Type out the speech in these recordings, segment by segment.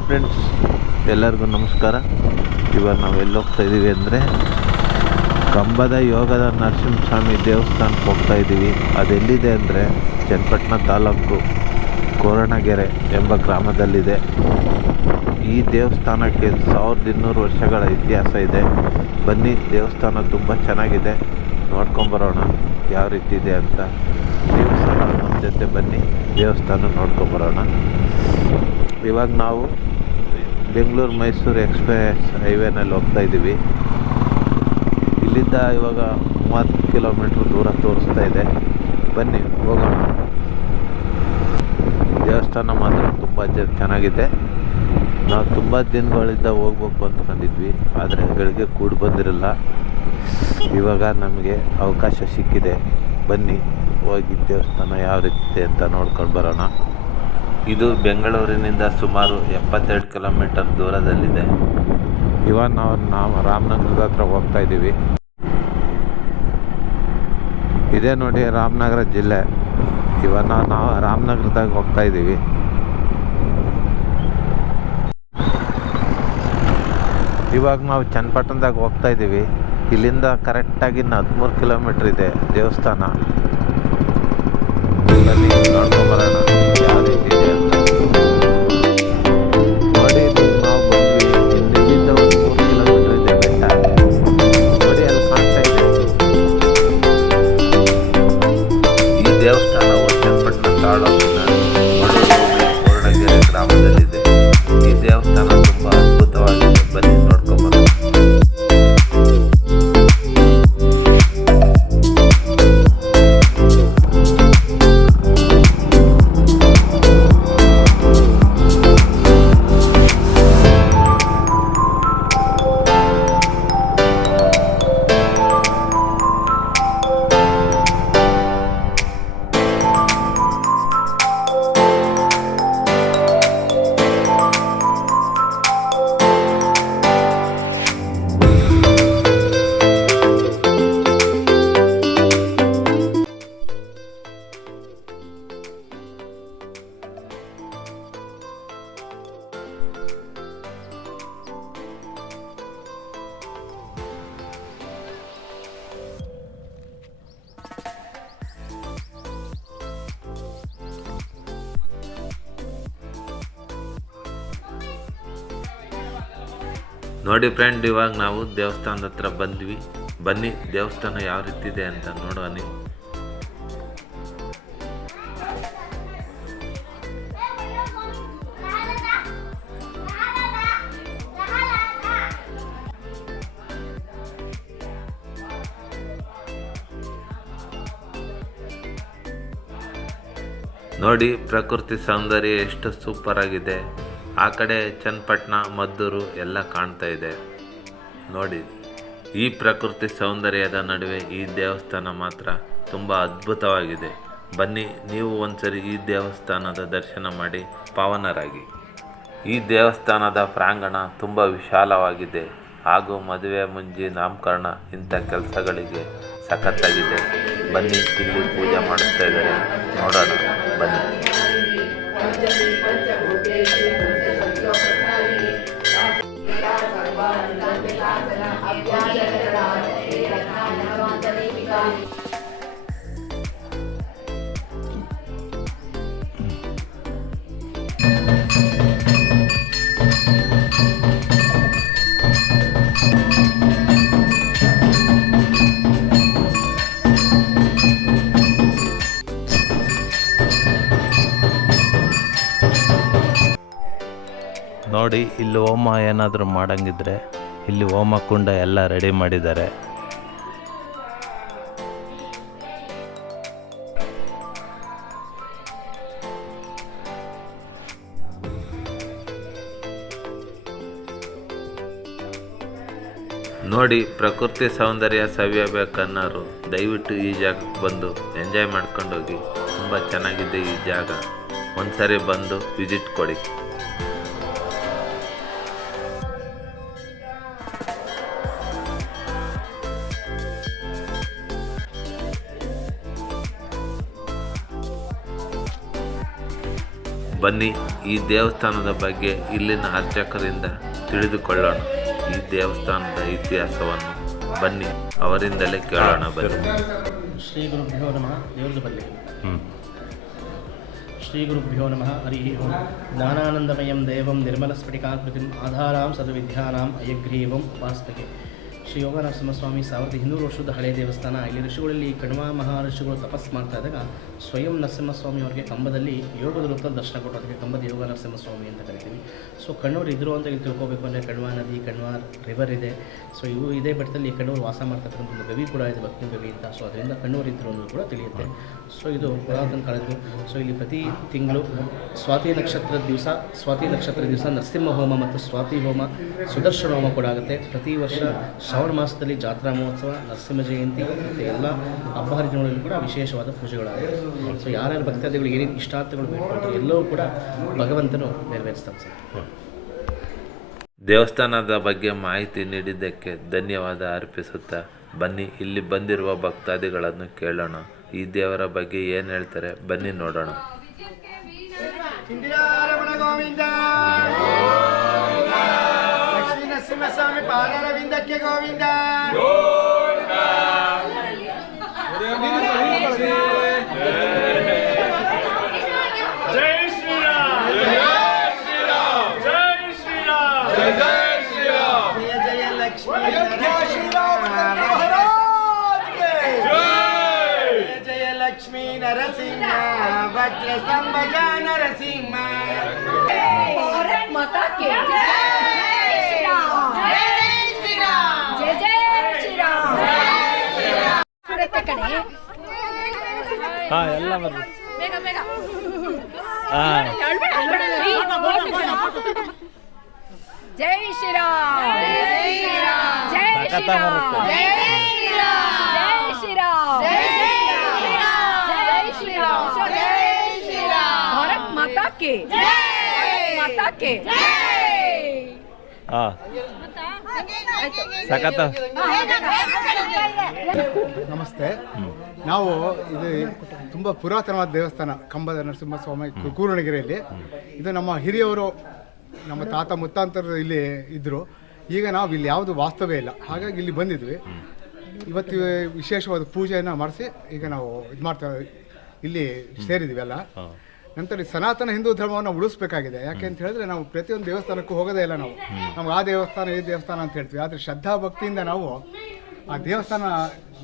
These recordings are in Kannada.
ಹಾಯ್ ಫ್ರೆಂಡ್ಸ್, ಎಲ್ಲರಿಗೂ ನಮಸ್ಕಾರ. ಇವಾಗ ನಾವು ಎಲ್ಲಿ ಹೋಗ್ತಾ ಇದ್ದೀವಿ ಅಂದರೆ ಕಂಬದ ಯೋಗದ ನರಸಿಂಹಸ್ವಾಮಿ ದೇವಸ್ಥಾನಕ್ಕೆ ಹೋಗ್ತಾ ಇದ್ದೀವಿ ಅದೆಲ್ಲಿದೆ ಅಂದರೆ ಚನ್ನಪಟ್ಟಣ ತಾಲೂಕು ಕೋರಣಗೆರೆ ಎಂಬ ಗ್ರಾಮದಲ್ಲಿದೆ. ಈ ದೇವಸ್ಥಾನಕ್ಕೆ ಸಾವಿರದ ಇನ್ನೂರು ವರ್ಷಗಳ ಇತಿಹಾಸ ಇದೆ. ಬನ್ನಿ, ದೇವಸ್ಥಾನ ತುಂಬ ಚೆನ್ನಾಗಿದೆ. ನೋಡ್ಕೊಂಬರೋಣ ಯಾವ ರೀತಿ ಇದೆ ಅಂತ. ನೀವು ನಮ್ಮ ಜೊತೆ ಬನ್ನಿ, ದೇವಸ್ಥಾನ ನೋಡ್ಕೊಂಬರೋಣ ಇವಾಗ ನಾವು ಬೆಂಗಳೂರು ಮೈಸೂರು ಎಕ್ಸ್ಪ್ರೆಸ್ ಹೈವೇನಲ್ಲಿ ಹೋಗ್ತಾ ಇದ್ದೀವಿ. ಇಲ್ಲಿಂದ ಇವಾಗ ಮೂವತ್ತು ಕಿಲೋಮೀಟ್ರ್ ದೂರ ತೋರಿಸ್ತಾ ಇದೆ. ಬನ್ನಿ, ಹೋಗೋಣ. ದೇವಸ್ಥಾನ ಮಾತ್ರ ತುಂಬ ಚೆನ್ನಾಗಿದೆ. ನಾವು ತುಂಬ ದಿನಗಳಿಂದ ಹೋಗ್ಬೇಕು ಅಂದ್ಕೊಂಡಿದ್ವಿ ಆದರೆ ಬೆಳಗ್ಗೆ ಕೂಡಿ ಬಂದಿರಲ್ಲ. ಇವಾಗ ನಮಗೆ ಅವಕಾಶ ಸಿಕ್ಕಿದೆ. ಬನ್ನಿ, ಹೋಗಿ ದೇವಸ್ಥಾನ ಯಾವ ರೀತಿ ಅಂತ ನೋಡ್ಕೊಂಡು ಬರೋಣ. ಇದು ಬೆಂಗಳೂರಿನಿಂದ ಸುಮಾರು ಎಪ್ಪತ್ತೆರಡು ಕಿಲೋಮೀಟರ್ ದೂರದಲ್ಲಿದೆ. ಇವಾಗ ನಾವು ನಾವು ರಾಮನಗರದ ಹತ್ರ ಹೋಗ್ತಾ ಇದ್ದೀವಿ. ಇದೇ ನೋಡಿ ರಾಮನಗರ ಜಿಲ್ಲೆ. ಇವಾಗ ನಾವು ನಾವು ರಾಮನಗರದಾಗ ಹೋಗ್ತಾ ಇದ್ದೀವಿ. ಇವಾಗ ನಾವು ಚನ್ನಪಟ್ಟಣದಾಗ ಹೋಗ್ತಾ ಇದ್ದೀವಿ. ಇಲ್ಲಿಂದ ಕರೆಕ್ಟಾಗಿ ಇನ್ನು ಹದಿಮೂರು ಕಿಲೋಮೀಟ್ರ್ ಇದೆ ದೇವಸ್ಥಾನ. ನೋಡ್ಕೊಂಬರೋಣ ಚನ್ನಪಟ್ಟಣ ನೋಡಿ ಫ್ರೆಂಡ್ ಇವಾಗ ನಾವು ದೇವಸ್ಥಾನದ ಹತ್ರ ಬಂದ್ವಿ. ಬನ್ನಿ, ದೇವಸ್ಥಾನ ಯಾವ ರೀತಿ ಇದೆ ಅಂತ ನೀವು. ನೋಡಿ, ಪ್ರಕೃತಿ ಸೌಂದರ್ಯ ಎಷ್ಟು ಸೂಪರ್ ಆಗಿದೆ. ಆ ಕಡೆ ಚನ್ನಪಟ್ಟಣ, ಮದ್ದೂರು ಎಲ್ಲ ಕಾಣ್ತಾ ಇದೆ. ನೋಡಿ, ಈ ಪ್ರಕೃತಿ ಸೌಂದರ್ಯದ ನಡುವೆ ಈ ದೇವಸ್ಥಾನ ಮಾತ್ರ ತುಂಬ ಅದ್ಭುತವಾಗಿದೆ. ಬನ್ನಿ, ನೀವು ಒಂದ್ಸರಿ ಈ ದೇವಸ್ಥಾನದ ದರ್ಶನ ಮಾಡಿ ಪಾವನರಾಗಿ. ಈ ದೇವಸ್ಥಾನದ ಪ್ರಾಂಗಣ ತುಂಬ ವಿಶಾಲವಾಗಿದೆ. ಹಾಗೂ ಮದುವೆ ಮುಂಜಿ ನಾಮಕರಣ ಇಂಥ ಕೆಲಸಗಳಿಗೆ ಸಖತ್ತಾಗಿದೆ. ಬನ್ನಿ, ಇಲ್ಲಿ ಪೂಜೆ ಮಾಡುತ್ತಿದ್ದಾರೆ ನೋಡೋಣ, ಬನ್ನಿ. ನೋಡಿ, ಇಲ್ಲಿ ಹೋಮ ಏನಾದರೂ ಮಾಡಂಗಿದ್ರೆ ಇಲ್ಲಿ ಹೋಮ ಕುಂಡ ಎಲ್ಲ ರೆಡಿ ಮಾಡಿದ್ದಾರೆ. ನೋಡಿ, ಪ್ರಕೃತಿ ಸೌಂದರ್ಯ ಸವಿಯಬೇಕನ್ನೋರು ದಯವಿಟ್ಟು ಈ ಜಾಗಕ್ಕೆ ಬಂದು ಎಂಜಾಯ್ ಮಾಡ್ಕೊಂಡು ಹೋಗಿ ತುಂಬ ಚೆನ್ನಾಗಿದೆ ಈ ಜಾಗ. ಒಂದ್ಸರಿ ಬಂದು ವಿಸಿಟ್ ಕೊಡಿ. ಬನ್ನಿ ಈ ದೇವಸ್ಥಾನದ ಬಗ್ಗೆ ಇಲ್ಲಿನ ಅರ್ಚಕರಿಂದ ತಿಳಿದುಕೊಳ್ಳೋಣ. ಈ ದೇವಸ್ಥಾನದ ಇತಿಹಾಸವನ್ನು ಬನ್ನಿ ಅವರಿಂದಲೇ ಕೇಳೋಣ ಬನ್ನಿ. ಶ್ರೀ ಗುರುಭ್ಯೋ ನಮಃ. ದೇವರ ಬನ್ನಿ. ಶ್ರೀ ಗುರುಭ್ಯೋ ನಮಃ. ಹರಿ ಓಂ. ಜ್ಞಾನಾನಂದಮಯಂ ದೇವಂ ನಿರ್ಮಲಸ್ಫಟಿಕಾಕೃತಿಂ ಆಧಾರಾಂ ಸದ್ವಿದ್ಯಾನಾಂ ಅಯಗ್ರೀವಂ ಉಪಾಸ್ತಕೆ ಶ್ರೀ ಯೋಗ ಸ್ವಾಮಿ ಸಾವಿರದ ಇನ್ನೂರು ವರ್ಷದ ಹಳೆಯ ದೇವಸ್ಥಾನ. ಇಲ್ಲಿ ಋಷಿಗಳಲ್ಲಿ ಕಣ್ವ ಮಹರ್ಷಿಗಳು ತಪಸ್ ಮಾಡ್ತಾ ಇದ್ದಾಗ ಸ್ವಯಂ ನರಸಿಂಹಸ್ವಾಮಿ ಅವರಿಗೆ ಕಂಬದಲ್ಲಿ ಯೋಗದ ರೂಪ ದರ್ಶನ ಕೊಟ್ಟೋದಕ್ಕೆ ಕಂಬದ ಯೋಗ ನರಸಿಂಹಸ್ವಾಮಿ ಅಂತ ಕರಿತೀವಿ. ಸೊ ಕಣ್ಣೂರು ಇದ್ರು ಅಂತ ಇಲ್ಲಿ ತಿಳ್ಕೋಬೇಕು ಅಂದರೆ ಕಣ್ವ ನದಿ ಕಣ್ವ ರಿವರ್ ಇದೆ. ಸೊ ಇವು ಇದೇ ಬೆಟ್ಟದಲ್ಲಿ ಕಣ್ಣೂರು ವಾಸ ಮಾಡ್ತಕ್ಕಂಥ ಒಂದು ಗವಿ ಕೂಡ ಇದೆ, ಭಕ್ತಿ ಗವಿ ಅಂತ. ಸೊ ಅದರಿಂದ ಕಣ್ಣೂರು ಇದ್ರು ಅನ್ನೋದು ಕೂಡ ತಿಳಿಯುತ್ತೆ. ಸೊ ಇದು ಪುರಾತನ ಕಾಲದ್ದು. ಸೊ ಇಲ್ಲಿ ಪ್ರತಿ ತಿಂಗಳು ಸ್ವಾತಿ ನಕ್ಷತ್ರದ ದಿವಸ, ಸ್ವಾತಿ ನಕ್ಷತ್ರ ದಿವಸ ನರಸಿಂಹ ಹೋಮ ಮತ್ತು ಸ್ವಾತಿ ಹೋಮ, ಸುದರ್ಶನ ಹೋಮ ಕೂಡ ಆಗುತ್ತೆ. ಪ್ರತಿ ವರ್ಷ ಶ್ರಾವಣ ಮಾಸದಲ್ಲಿ ಜಾತ್ರಾ ಮಹೋತ್ಸವ ನರಸಿಂಹ ಜಯಂತಿ ಮತ್ತು ಎಲ್ಲ ಹಬ್ಬ ಹರಿದಿನಗಳಲ್ಲಿ ಕೂಡ ವಿಶೇಷವಾದ ಪೂಜೆಗಳಾಗಿವೆ ಸೊ ಯಾರ್ಯಾರು ಭಕ್ತಾದಿಗಳು ಏನೇನು ಇಷ್ಟಾರ್ಥಗಳು ಬೇಡ್ಕೊಳ್ತಾರೆ ಎಲ್ಲವೂ ಕೂಡ ಭಗವಂತನು ನೆರವೇರಿಸ್ತಾನೆ ಸರ್. ದೇವಸ್ಥಾನದ ಬಗ್ಗೆ ಮಾಹಿತಿ ನೀಡಿದ್ದಕ್ಕೆ ಧನ್ಯವಾದ ಅರ್ಪಿಸುತ್ತಾ ಬನ್ನಿ ಇಲ್ಲಿ ಬಂದಿರುವ ಭಕ್ತಾದಿಗಳನ್ನು ಕೇಳೋಣ. ಈ ದೇವರ ಬಗ್ಗೆ ಏನು ಹೇಳ್ತಾರೆ? ಬನ್ನಿ ನೋಡೋಣ. ಇಂದಿರಾರಮಣ ಗೋವಿಂದ ಲಕ್ಷ್ಮೀ ನರಸಿಂಹಸ್ವಾಮಿ ಪಾದಾರವಿಂದಕ್ಕೆ ಗೋವಿಂದ ಜೈ ಶ್ರೀರಾಮ್ ಜೈ ಶ್ರೀರಾಮ್ ಜೈ ಕಣೆ. ಹಾ ಎಲ್ಲ ಬರ್ರಿ ಬೇಗ ಬೇಗ. ಹಾ. ಜೈ ಶ್ರೀರಾಮ್. ಜೈ ಶ್ರೀರಾಮ್. ಜೈ. ಶ್ರೀರಾಮ್. ಜೈ ಶ್ರೀರಾಮ್. ಜೈ ಶ್ರೀರಾಮ್. ಜೈ ಶ್ರೀರಾಮ್. ಜೈ ಶ್ರೀರಾಮ್. ಭಾರತ್ ಮಾತಾ ಕಿ ಜೈ. ಮಾತಾ ಕಿ ಜೈ. ಹಾ. ಸಖತ್ತ ನಮಸ್ತೆ. ನಾವು ಇದು ತುಂಬ ಪುರಾತನವಾದ ದೇವಸ್ಥಾನ ಕಂಬದ ನರಸಿಂಹಸ್ವಾಮಿ ಸ್ವಾಮಿ ಕೂರ್ಣಗಿರಿಯಲ್ಲಿ ಇದು ನಮ್ಮ ಹಿರಿಯವರು ನಮ್ಮ ತಾತ ಮುತ್ತಾಂತರ ಇಲ್ಲಿ ಇದ್ದರು ಈಗ ನಾವು ಇಲ್ಲಿ ಯಾವುದು ವಾಸ್ತವ್ಯ ಇಲ್ಲ. ಹಾಗಾಗಿ ಇಲ್ಲಿ ಬಂದಿದ್ವಿ. ಇವತ್ತು ವಿಶೇಷವಾದ ಪೂಜೆಯನ್ನು ಮಾಡಿಸಿ ಈಗ ನಾವು ಇದು ಮಾಡ್ತಾ ಇಲ್ಲಿ ಸೇರಿದ್ವಿ ಎಲ್ಲ ನಂತರ ಸನಾತನ ಹಿಂದೂ ಧರ್ಮವನ್ನು ಉಳಿಸ್ಬೇಕಾಗಿದೆ. ಯಾಕೆ ಅಂತ ಹೇಳಿದ್ರೆ ನಾವು ಪ್ರತಿಯೊಂದು ದೇವಸ್ಥಾನಕ್ಕೂ ಹೋಗೋದೇ ಇಲ್ಲ ನಾವು. ನಮ್ಗೆ ಆ ದೇವಸ್ಥಾನ, ಈ ದೇವಸ್ಥಾನ ಅಂತ ಹೇಳ್ತೀವಿ. ಆದರೆ ಶ್ರದ್ಧಾ ಭಕ್ತಿಯಿಂದ ನಾವು ಆ ದೇವಸ್ಥಾನ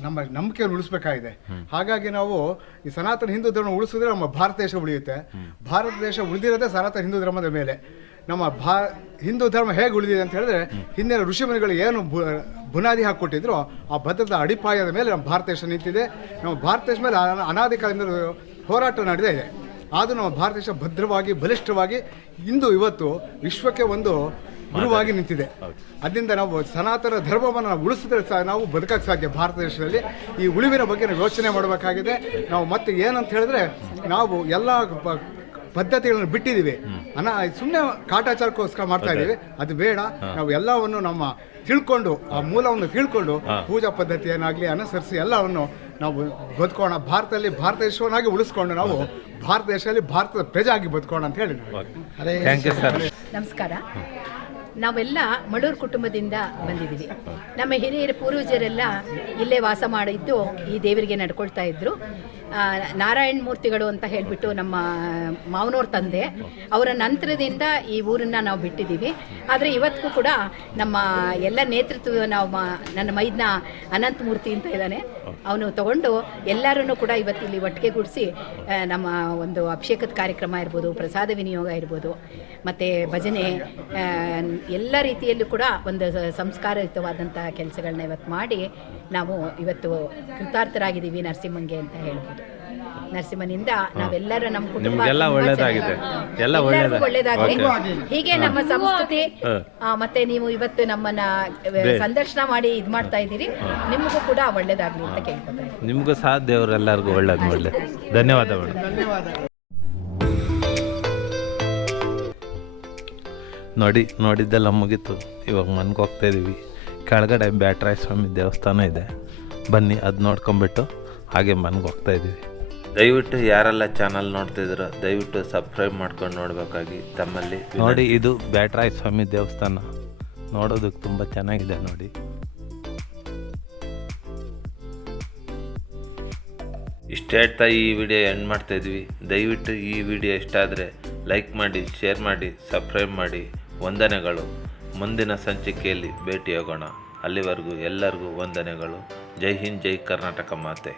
ನಮ್ಮ ನಂಬಿಕೆಯನ್ನು ಉಳಿಸ್ಬೇಕಾಗಿದೆ. ಹಾಗಾಗಿ ನಾವು ಈ ಸನಾತನ ಹಿಂದೂ ಧರ್ಮ ಉಳಿಸಿದ್ರೆ ನಮ್ಮ ಭಾರತ ದೇಶ ಉಳಿಯುತ್ತೆ. ಭಾರತ ದೇಶ ಉಳಿದಿರೋದೇ ಸನಾತನ ಹಿಂದೂ ಧರ್ಮದ ಮೇಲೆ. ನಮ್ಮ ಭಾ, ಹಿಂದೂ ಧರ್ಮ ಹೇಗೆ ಉಳಿದಿದೆ ಅಂತ ಹೇಳಿದ್ರೆ ಹಿಂದಿನ ಋಷಿಮುನಿಗಳು ಏನು ಬುನಾದಿ ಹಾಕಿಕೊಟ್ಟಿದ್ರು, ಆ ಭದ್ರದ ಅಡಿಪಾಯದ ಮೇಲೆ ನಮ್ಮ ಭಾರತ ದೇಶ ನಿಂತಿದೆ. ನಮ್ಮ ಭಾರತ ದೇಶ ಮೇಲೆ ಅನ- ಅನಾದಿ ಕಾಲದಿಂದ ಹೋರಾಟ ನಡೆದೇ ಇದೆ ಆದರೂ ನಮ್ಮ ಭಾರತ ದೇಶ ಭದ್ರವಾಗಿ ಬಲಿಷ್ಠವಾಗಿ ಇಂದು ಇವತ್ತು ವಿಶ್ವಕ್ಕೆ ಒಂದು ಗುರುವಾಗಿ ನಿಂತಿದೆ. ಅದರಿಂದ ನಾವು ಸನಾತನ ಧರ್ಮವನ್ನು ನಾವು ಉಳಿಸಿದ್ರೆ ಸಹ ನಾವು ಬದುಕಕ್ಕೆ ಸಾಧ್ಯ ಭಾರತ ದೇಶದಲ್ಲಿ. ಈ ಉಳಿವಿನ ಬಗ್ಗೆ ನಾವು ಯೋಚನೆ ಮಾಡಬೇಕಾಗಿದೆ. ನಾವು ಮತ್ತೆ ಏನಂತ ಹೇಳಿದ್ರೆ ನಾವು ಎಲ್ಲ ಪದ್ಧತಿಗಳನ್ನು ಬಿಟ್ಟಿದ್ದೀವಿ. ಅನ ಸುಮ್ಮನೆ ಕಾಟಾಚಾರಕ್ಕೋಸ್ಕರ ಮಾಡ್ತಾ ಇದ್ದೀವಿ. ಅದು ಬೇಡ. ನಾವು ಎಲ್ಲವನ್ನು ನಮ್ಮ ತಿಳ್ಕೊಂಡು ಆ ಮೂಲವನ್ನು ತಿಳ್ಕೊಂಡು ಪೂಜಾ ಪದ್ಧತಿಯನ್ನಾಗಲಿ ಅನುಸರಿಸಿ ಎಲ್ಲವನ್ನು ನಾವು ಬದುಕೋಣ ಭಾರತದಲ್ಲಿ ಭಾರತ ದೇಶವನ್ನಾಗಿ ಉಳಿಸ್ಕೊಂಡು ನಾವು ಭಾರತ ದೇಶದಲ್ಲಿ ಭಾರತದ ಪ್ರಜೆ ಆಗಿ ಬದುಕೋಣ ಅಂತ ಹೇಳಿ ನಾನು. ಥ್ಯಾಂಕ್ ಯು ಸರ್ ನಮಸ್ಕಾರ. ನಾವೆಲ್ಲ ಮಳೂರು ಕುಟುಂಬದಿಂದ ಬಂದಿದ್ದೀವಿ. ನಮ್ಮ ಹಿರಿಯರ ಪೂರ್ವಜರೆಲ್ಲ ಇಲ್ಲೇ ವಾಸ ಮಾಡಿದ್ದು ಈ ದೇವರಿಗೆ ನಡ್ಕೊಳ್ತಾ ಇದ್ರು. ನಾರಾಯಣ ಮೂರ್ತಿಗಳು ಅಂತ ಹೇಳಿಬಿಟ್ಟು ನಮ್ಮ ಮಾವನವ್ರ ತಂದೆ ಅವರ ನಂತರದಿಂದ ಈ ಊರನ್ನು ನಾವು ಬಿಟ್ಟಿದ್ದೀವಿ. ಆದರೆ ಇವತ್ತಿಗೂ ಕೂಡ ನಮ್ಮ ಎಲ್ಲ ನೇತೃತ್ವ ನಾವು ಮಾ- ನನ್ನ ಮೈದ್ನ ಅನಂತ ಮೂರ್ತಿ ಅಂತ ಇದ್ದಾನೆ. ಅವನು ತಗೊಂಡು ಎಲ್ಲರೂ ಕೂಡ ಇವತ್ತು ಇಲ್ಲಿ ಒಟ್ಟಿಗೆ ಗುಡಿಸಿ ನಮ್ಮ ಒಂದು ಅಭಿಷೇಕದ ಕಾರ್ಯಕ್ರಮ ಇರ್ಬೋದು, ಪ್ರಸಾದ ವಿನಿಯೋಗ ಇರ್ಬೋದು, ಮತ್ತು ಭಜನೆ ಎಲ್ಲ ರೀತಿಯಲ್ಲೂ ಕೂಡ ಒಂದು ಸಂಸ್ಕಾರಯುತವಾದಂತಹ ಕೆಲಸಗಳನ್ನ ಇವತ್ತು ಮಾಡಿ ನಾವು ಇವತ್ತು ಕೃತಾರ್ಥರಾಗಿದ್ದೀವಿ ನರಸಿಂಹಂಗೆ ಅಂತ ಹೇಳ್ಬೋದು. ನರಸಿಂಹನಿಂದ ನಾವೆಲ್ಲರೂ ನಮ್ಮ ಕುಟುಂಬ ನಿಮ್ಗೆಲ್ಲ ಒಳ್ಳೇದಾಗಿದೆ. ಎಲ್ಲ ಒಳ್ಳೇದಾಗಿದೆ. ಒಳ್ಳೇದಾಗಲಿ ಹೀಗೆ ನಮ್ಮ ಸಂಸ್ಕೃತಿ ಆ, ಮತ್ತೆ ನೀವು ಇವತ್ತು ನಮ್ಮನ್ನ ಸಂದರ್ಶನ ಮಾಡಿ ಇದು ಮಾಡ್ತಾ ಇದ್ದೀರಿ. ನಿಮಗೂ ಕೂಡ ಒಳ್ಳೇದಾಗ್ಲಿ ಅಂತ ಕೇಳ್ಕೊತಾರೆ ನಿಮಗೂ ಸಹ ದೇವರೆಲ್ಲರಿಗೂ ಒಳ್ಳೇದು ಒಳ್ಳೇದು ಧನ್ಯವಾದ ಮೇಡಮ್ ನೋಡಿ ನೋಡಿದ್ದೆಲ್ಲ ಮುಗೀತು. ಇವಾಗ ಮನ್ಗೆ ಹೋಗ್ತಾ ಇದ್ದೀವಿ ಕೆಳಗಡೆ ಬ್ಯಾಟ್ರಾಯ ಸ್ವಾಮಿ ದೇವಸ್ಥಾನ ಇದೆ. ಬನ್ನಿ ಅದು ನೋಡ್ಕೊಂಬಿಟ್ಟು ಹಾಗೆ ಮನ್ಗೆ ಹೋಗ್ತಾ ಇದ್ದೀವಿ ದಯವಿಟ್ಟು ಯಾರೆಲ್ಲ ಚಾನಲ್ ನೋಡ್ತಿದ್ರು ದಯವಿಟ್ಟು ಸಬ್ಸ್ಕ್ರೈಬ್ ಮಾಡ್ಕೊಂಡು ನೋಡಬೇಕಾಗಿ ತಮ್ಮಲ್ಲಿ ನೋಡಿ ಇದು ಬ್ಯಾಟ್ರಾಯ ಸ್ವಾಮಿ ದೇವಸ್ಥಾನ. ನೋಡೋದಕ್ಕೆ ತುಂಬ ಚೆನ್ನಾಗಿದೆ ನೋಡಿ. ಇಷ್ಟ ಹೇಳ್ತಾ ಈ ವಿಡಿಯೋ ಎಂಡ್ ಮಾಡ್ತಾ ಇದ್ವಿ. ದಯವಿಟ್ಟು ಈ ವಿಡಿಯೋ ಇಷ್ಟ ಆದರೆ ಲೈಕ್ ಮಾಡಿ ಶೇರ್ ಮಾಡಿ ಸಬ್ಸ್ಕ್ರೈಬ್ ಮಾಡಿ. ವಂದನೆಗಳು. ಮುಂದಿನ ಸಂಚಿಕೆಯಲ್ಲಿ ಭೇಟಿಯಾಗೋಣ. ಅಲ್ಲಿವರೆಗೂ ಎಲ್ಲರಿಗೂ ವಂದನೆಗಳು. ಜೈ ಹಿಂದ್ ಜೈ ಕರ್ನಾಟಕ ಮಾತೆ.